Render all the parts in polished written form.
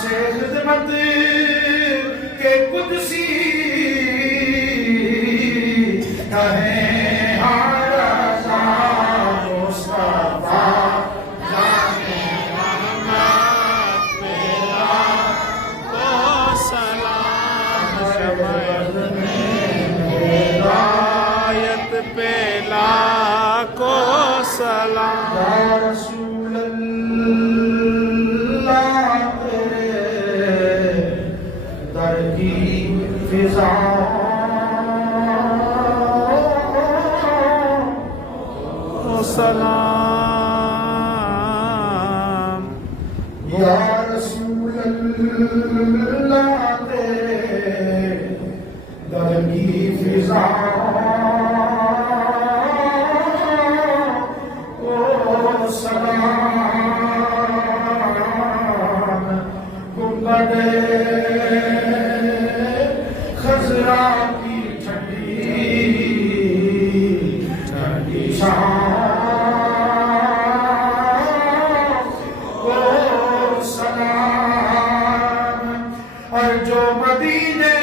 سے خدمت کے قدسی کہیں ہاں رضا مصطفیٰ جانے محمد میرا کو سلام شمع ہدایت پہ لاکھوں سلام یا رسول اللہ تیرے در کی فضا سلام یا رسول اللہ تیرے در کی فضا کو سلام گنبد خضرا کی ٹھنڈی شام کو سلام اور جو مدینے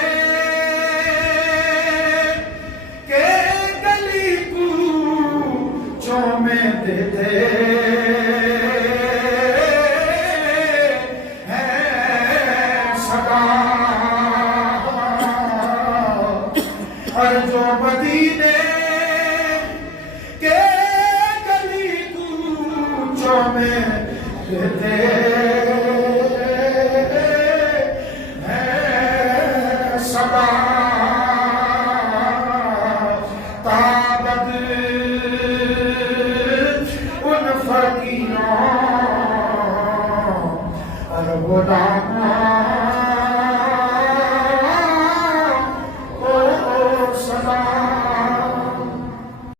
کے گلی کوچوں میں دیتے اور جو مدینے کے گلی کوچوں میں رہتے ہیں سدا تابد ان فقیروں اور غلام